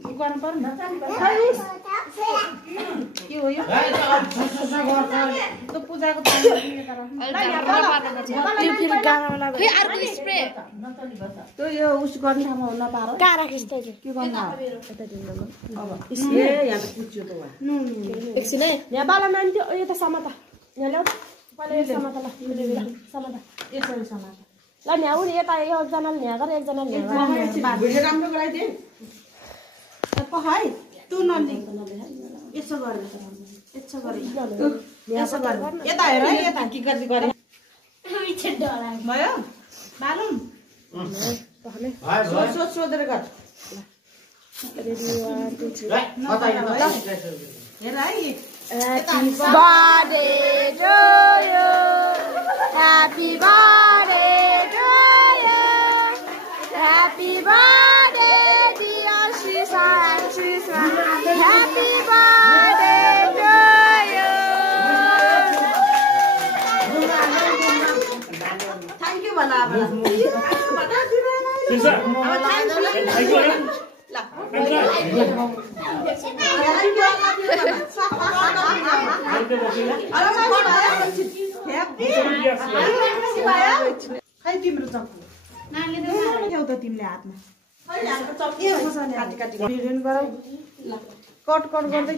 गर्नु पर्छ के हो यो त पूजाको त्यो यो उस गर्ने ठाउँमा नपार कारा खिच्दै के गर्नु अब ए यहाँ त पुच्यो त वा एकछिन है यहाँ बाला मान्थ्यो यो त समाता यहाँ ल्याउ पहिला यो समाता ल समाता यसरी समात ल यहाँ उनी यता एकजनाले यहाँ गर एकजनाले यहाँ गर भिडियो राम्रो गराइदिए पखाइ तु नलि यसो गरे यसो गरे यसो गरे यता हेर यता के गर्दै गरे भयो मालुम सोधेर गर हेर है Happy birthday to you. Happy birthday to you. Happy birthday dear Shisa and Shisa. Happy birthday to you. Thank you bana bana. Shisa. Thank you. खै तिम्रो चक्कु ल्याउ त तिमीले हातमा कट कट गर्दै